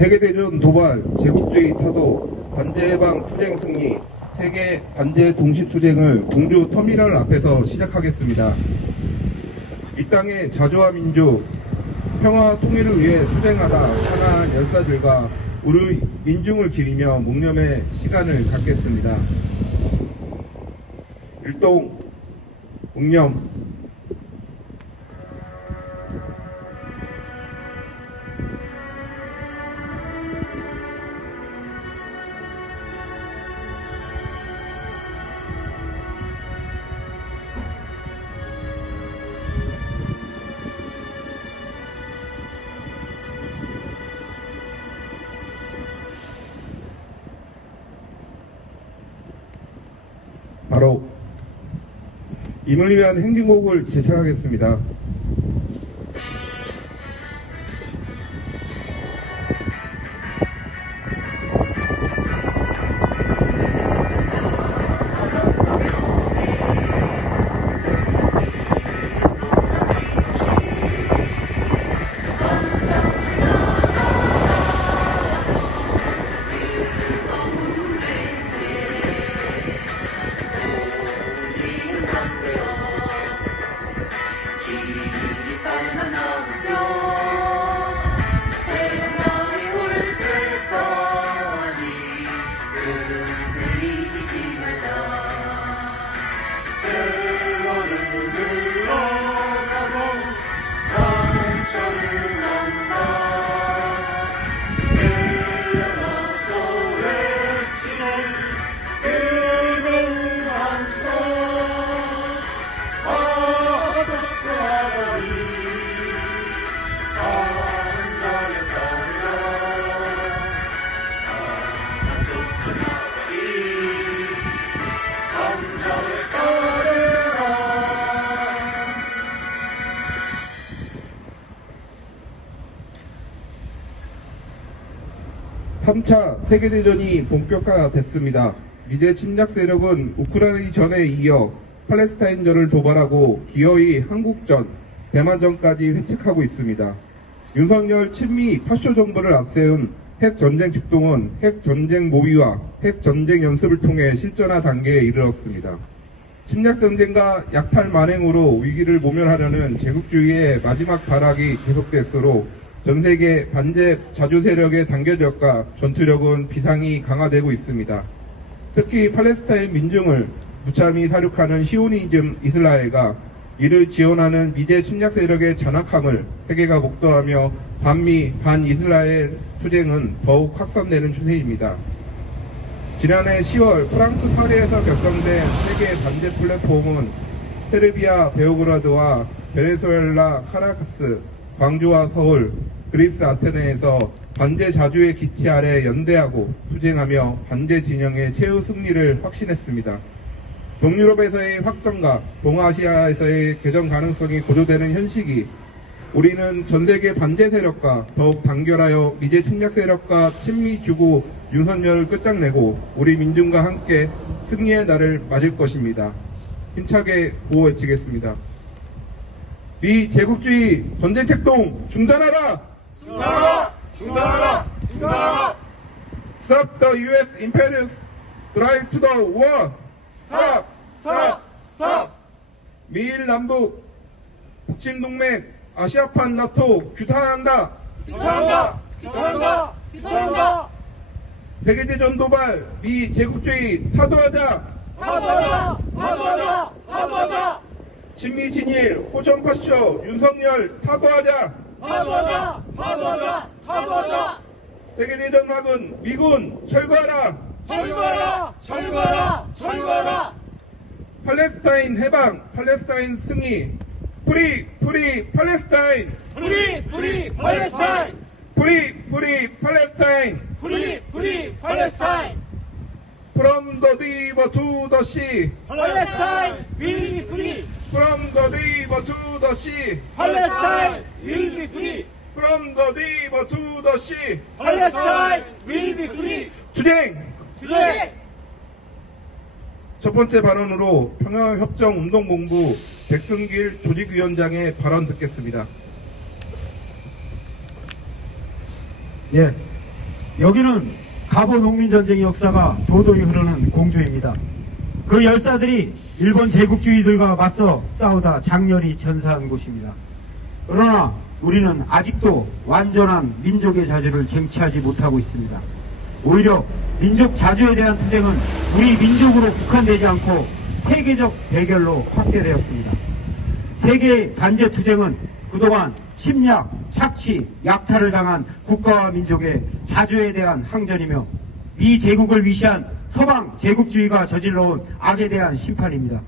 세계대전 도발, 제국주의 타도, 반제해방 투쟁 승리, 세계 반제 동시투쟁을 공주 터미널 앞에서 시작하겠습니다. 이 땅의 자주와 민족, 평화 통일을 위해 투쟁하다 하나한 열사들과 우리 민중을 기리며 묵념의 시간을 갖겠습니다. 일동 묵념. 바로 임을 위한 행진곡을 제창하겠습니다. (3차) 세계대전이 본격화됐습니다. 미제 침략 세력은 우크라이나전에 이어 팔레스타인전을 도발하고 기어이 한국전, 대만전까지 획책하고 있습니다. 윤석열 친미 파쇼 정부를 앞세운 핵전쟁 직동은 핵전쟁 모의와 핵전쟁 연습을 통해 실전화 단계에 이르렀습니다. 침략전쟁과 약탈 만행으로 위기를 모면하려는 제국주의의 마지막 발악이 계속될수록 전세계 반제 자주 세력의 단결력과 전투력은 비상이 강화되고 있습니다. 특히 팔레스타인 민중을 무참히 사륙하는 시오니즘 이스라엘과 이를 지원하는 미제 침략 세력의 잔악함을 세계가 목도하며 반미 반이스라엘 투쟁은 더욱 확산되는 추세입니다. 지난해 10월 프랑스 파리에서 결성된 세계 반제 플랫폼은 세르비아 베오그라드와 베네수엘라 카라카스, 광주와 서울, 그리스 아테네에서 반제 자주의 기치 아래 연대하고 투쟁하며 반제 진영의 최후 승리를 확신했습니다. 동유럽에서의 확정과 동아시아에서의 개정 가능성이 고조되는 현 시기, 우리는 전세계 반제 세력과 더욱 단결하여 미제 침략 세력과 친미 주고 윤석열을 끝장내고 우리 민중과 함께 승리의 날을 맞을 것입니다. 힘차게 구호 외치겠습니다. 미제국주의 전쟁 책동 중단하라! 중단하라! 중단하라! 중단하라! Stop the U.S. imperialist drive to the war! Stop! Stop! Stop! 미일 남북 북침동맹 아시아판 나토 규탄한다! 규탄한다! 규탄한다! 규탄한다! 세계대전 도발 미제국주의 타도하자! 타도하자! 타도하자! 타도하자! 친미 진일 호전 파쇼 윤석열 타도하자! 타도하자! 타도하자! 타도하자! 세계대전 막은 미군 철거하라! 철거하라! 철거하라! 철거하라! 팔레스타인 해방, 팔레스타인 승리, 프리 팔레스타인! 프리 팔레스타인! 프리 팔레스타인! 프리 팔레스타인! From the river to the sea! Palestine will be free! From the river to the sea! Palestine will be free! From the river to the sea! Palestine will be free! 투쟁! Today! 첫 번째 발언으로 평화협정운동본부 백승길 조직위원장의 발언 듣겠습니다. 예, 여기는 갑오 농민전쟁의 역사가 도도히 흐르는 공주입니다. 그 열사들이 일본 제국주의들과 맞서 싸우다 장렬히 전사한 곳입니다. 그러나 우리는 아직도 완전한 민족의 자주를 쟁취하지 못하고 있습니다. 오히려 민족 자주에 대한 투쟁은 우리 민족으로 국한되지 않고 세계적 대결로 확대되었습니다. 세계의 반제 투쟁은 그동안 침략, 착취, 약탈을 당한 국가와 민족의 자주에 대한 항전이며 미 제국을 위시한 서방 제국주의가 저질러온 악에 대한 심판입니다.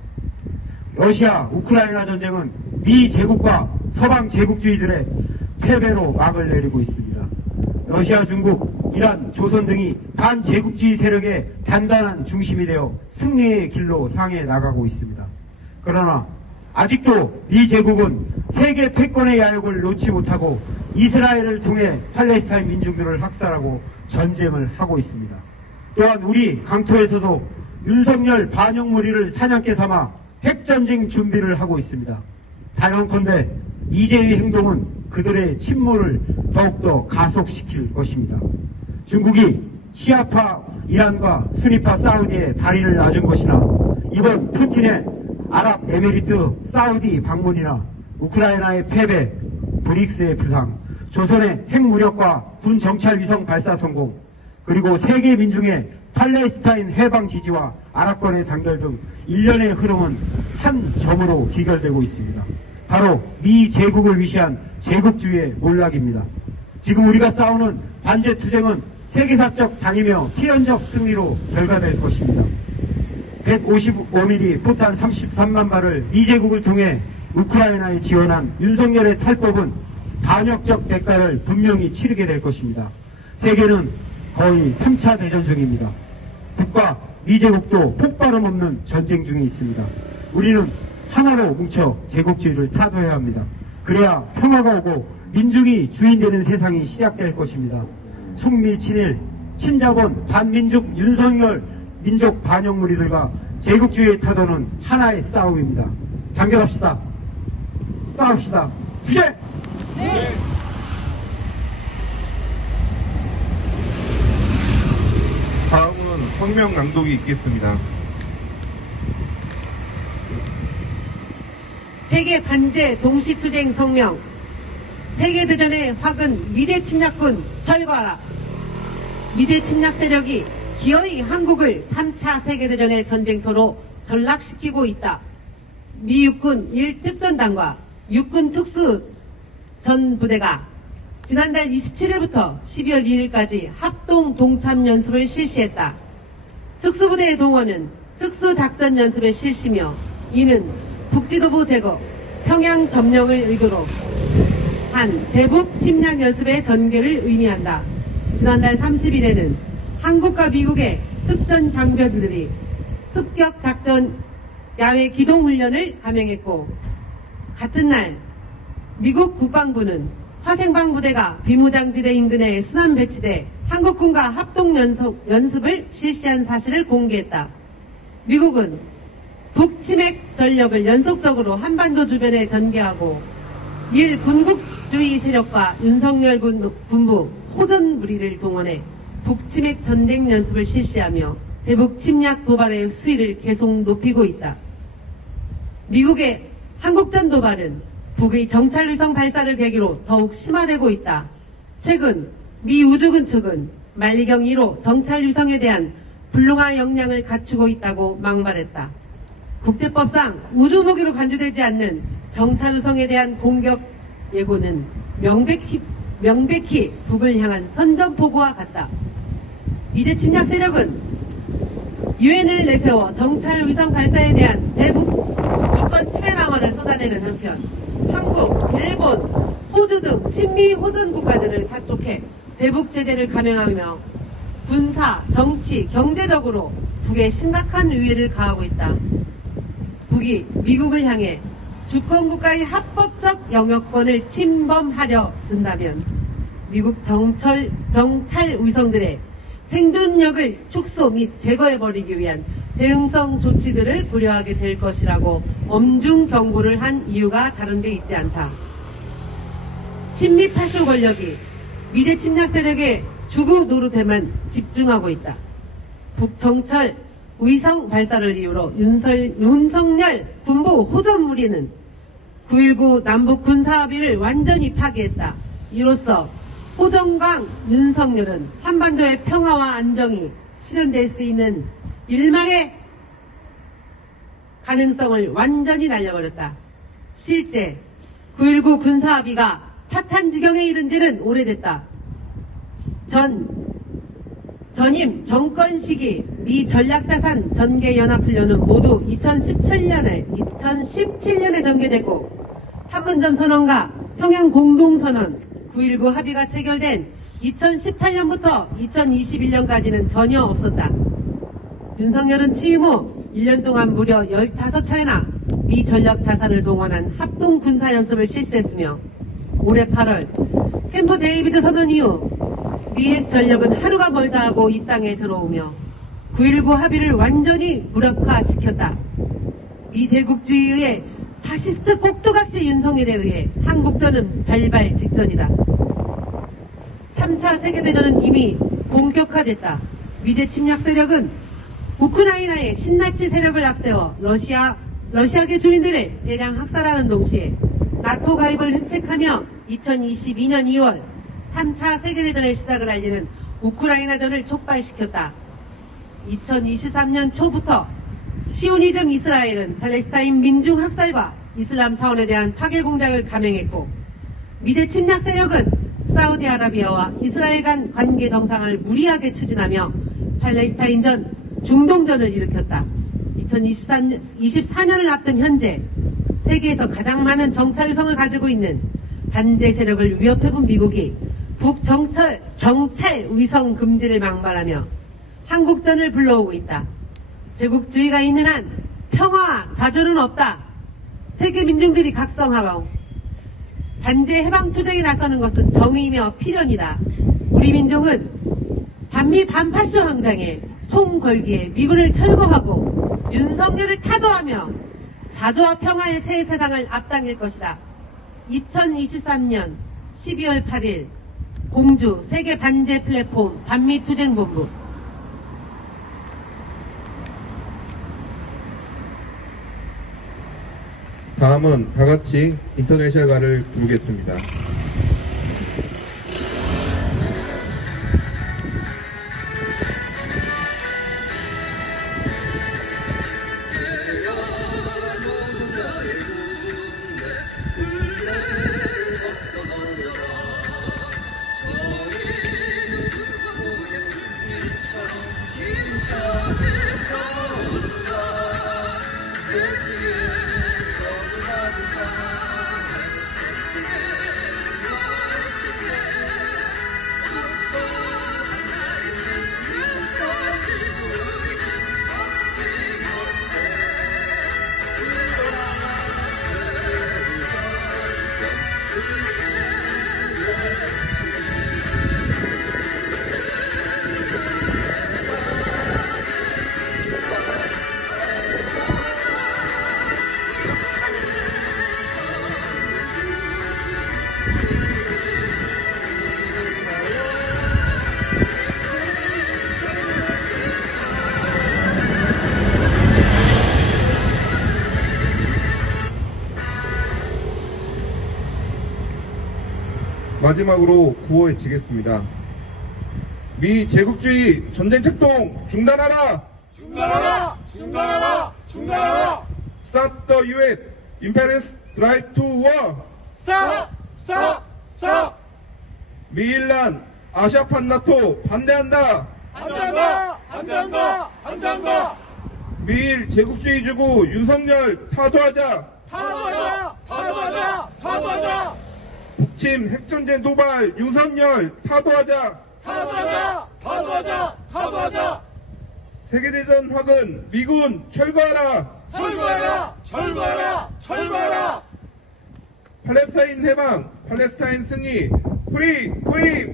러시아, 우크라이나 전쟁은 미 제국과 서방 제국주의들의 패배로 막을 내리고 있습니다. 러시아, 중국, 이란, 조선 등이 반제국주의 세력의 단단한 중심이 되어 승리의 길로 향해 나가고 있습니다. 그러나 아직도 미 제국은 세계 패권의 야욕을 놓지 못하고 이스라엘을 통해 팔레스타인 민중들을 학살하고 전쟁을 하고 있습니다. 또한 우리 강토에서도 윤석열 반역무리를 사냥개 삼아 핵전쟁 준비를 하고 있습니다. 단언컨대 이제의 행동은 그들의 침몰을 더욱더 가속시킬 것입니다. 중국이 시아파 이란과 수니파 사우디의 다리를 놔준 것이나 이번 푸틴의 아랍에미리트 사우디 방문이나 우크라이나의 패배, 브릭스의 부상, 조선의 핵무력과 군 정찰 위성 발사 성공, 그리고 세계 민중의 팔레스타인 해방 지지와 아랍권의 단결 등 일련의 흐름은 한 점으로 귀결되고 있습니다. 바로 미 제국을 위시한 제국주의의 몰락입니다. 지금 우리가 싸우는 반제 투쟁은 세계사적 당이며 필연적 승리로 결과될 것입니다. 155mm 포탄 33만 발을 미 제국을 통해 우크라이나에 지원한 윤석열의 탈법은 반역적 대가를 분명히 치르게 될 것입니다. 세계는 거의 3차 대전 중입니다. 북과 미 제국도 폭발음 없는 전쟁 중에 있습니다. 우리는 하나로 뭉쳐 제국주의를 타도해야 합니다. 그래야 평화가 오고 민중이 주인되는 세상이 시작될 것입니다. 숙미 친일, 친자본, 반민족 윤석열 민족 반역무리들과 제국주의의 타도는 하나의 싸움입니다. 단결합시다. 싸웁시다. 투쟁! 네. 다음은 성명 낭독이 있겠습니다. 세계 반제 동시투쟁 성명. 세계대전의 화근 미대 침략군 철거하라. 미대 침략 세력이 기어이 한국을 3차 세계대전의 전쟁터로 전락시키고 있다. 미 육군 1특전단과 육군 특수전부대가 지난달 27일부터 12월 2일까지 합동 동참 연습을 실시했다. 특수부대의 동원은 특수작전 연습의 실시며 이는 북지도부 제거, 평양 점령을 의도로 한 대북 침략 연습의 전개를 의미한다. 지난달 30일에는 한국과 미국의 특전 장병들이 습격 작전 야외 기동 훈련을 감행했고, 같은 날 미국 국방부는 화생방 부대가 비무장지대 인근에 순환 배치돼 한국군과 합동 연습을 실시한 사실을 공개했다. 미국은 북침핵 전력을 연속적으로 한반도 주변에 전개하고 일 군국주의 세력과 윤석열 군부 호전 무리를 동원해 북침핵 전쟁 연습을 실시하며 대북 침략 도발의 수위를 계속 높이고 있다. 미국의 한국전 도발은 북의 정찰위성 발사를 계기로 더욱 심화되고 있다. 최근 미 우주군 측은 만리경 1호 정찰위성에 대한 불능화 역량을 갖추고 있다고 막말했다. 국제법상 우주무기로 간주되지 않는 정찰위성에 대한 공격 예고는 명백히 북을 향한 선전포고와 같다. 미대 침략 세력은 유엔을 내세워 정찰위성 발사에 대한 대북 주권 침해 방어를 쏟아내는 한편 한국, 일본, 호주 등 친미 호전 국가들을 사촉해 대북 제재를 감행하며 군사, 정치, 경제적으로 북에 심각한 위해를 가하고 있다. 북이 미국을 향해 주권국가의 합법적 영역권을 침범하려 든다면 미국 정찰 위성들의 생존력을 축소 및 제거해버리기 위한 대응성 조치들을 고려하게 될 것이라고 엄중 경고를 한 이유가 다른 데 있지 않다. 친미 파쇼 권력이 미대 침략 세력의 주구 노릇에만 집중하고 있다. 북정철 위성 발사를 이유로 윤석열 군부 호전 무리는 9.19 남북 군사합의를 완전히 파기했다. 이로써 호정광 윤석열은 한반도의 평화와 안정이 실현될 수 있는 일말의 가능성을 완전히 날려버렸다. 실제 9.19 군사합의가 파탄 지경에 이른 지는 오래됐다. 전임 정권 시기 미 전략자산 전개연합훈련은 모두 2017년에 전개됐고 판문점 선언과 평양 공동선언 9.19 합의가 체결된 2018년부터 2021년까지는 전혀 없었다. 윤석열은 취임 후 1년 동안 무려 15차례나 미 전략자산을 동원한 합동 군사연습을 실시했으며 올해 8월 캠프 데이비드 선언 이후 미핵 전력은 하루가 멀다 하고 이 땅에 들어오며 9.19 합의를 완전히 무력화시켰다. 미 제국주의의 파시스트 꼭두각시 윤석열에 의해 한국전은 발발 직전이다. 3차 세계대전은 이미 본격화됐다. 미제 침략 세력은 우크라이나의 신나치 세력을 앞세워 러시아계 주민들을 대량 학살하는 동시에 나토 가입을 획책하며 2022년 2월 3차 세계대전의 시작을 알리는 우크라이나전을 촉발시켰다. 2023년 초부터 시오니즘 이스라엘은 팔레스타인 민중 학살과 이슬람 사원에 대한 파괴 공작을 감행했고 미대 침략 세력은 사우디아라비아와 이스라엘 간 관계 정상을 무리하게 추진하며 팔레스타인전, 중동전을 일으켰다. 2024년을 앞둔 현재 세계에서 가장 많은 정찰 위성을 가지고 있는 반제 세력을 위협해본 미국이 북정찰 위성 금지를 망발하며 한국전을 불러오고 있다. 제국주의가 있는 한 평화와 자주는 없다. 세계 민중들이 각성하고 반제 해방 투쟁에 나서는 것은 정의이며 필연이다. 우리 민족은 반미 반파쇼 항쟁에 총 걸기에 미군을 철거하고 윤석열을 타도하며 자주와 평화의 새 세상을 앞당길 것이다. 2023년 12월 8일 공주 세계 반제 플랫폼 반미투쟁본부. 다음은 다같이 인터내셔널가를 부르겠습니다. 마지막으로 구호 외치겠습니다. 미 제국주의 전쟁 책동 중단하라! 중단하라! 중단하라! 중단하라! Stop the U.S. imperialist drive to war! 스탑! 스탑! 스탑! 미일란 아시아판 나토 반대한다! 반대한다! 반대한다! 반대한다! 미일 제국주의 주구 윤석열 타도하자! 타도하자! 타도하자! 타도하자! 북침 핵전쟁 도발 윤석열 타도하자! 타도하자! 타도하자! 타도하자! 세계대전 확은 미군 철거하라! 철거하라! 철거하라! 철거하라! 팔레스타인 해방, 팔레스타인 승리, 프리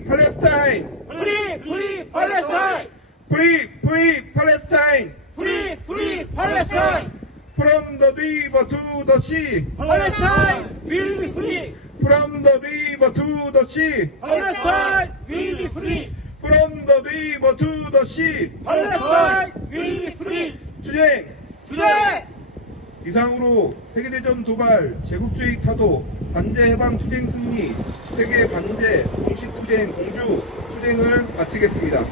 팔레스타인! 프리 팔레스타인! 프리 팔레스타인! 프리 팔레스타인! From the river to the sea! Palestine will be free! From the river to the sea! Palestine will be free! From the river to the sea. Palestine will be free. 투쟁! 투쟁! 이상으로 세계대전 도발, 제국주의 타도, 반제 해방 투쟁 승리, 세계 반제 공식 투쟁 공주 투쟁을 마치겠습니다.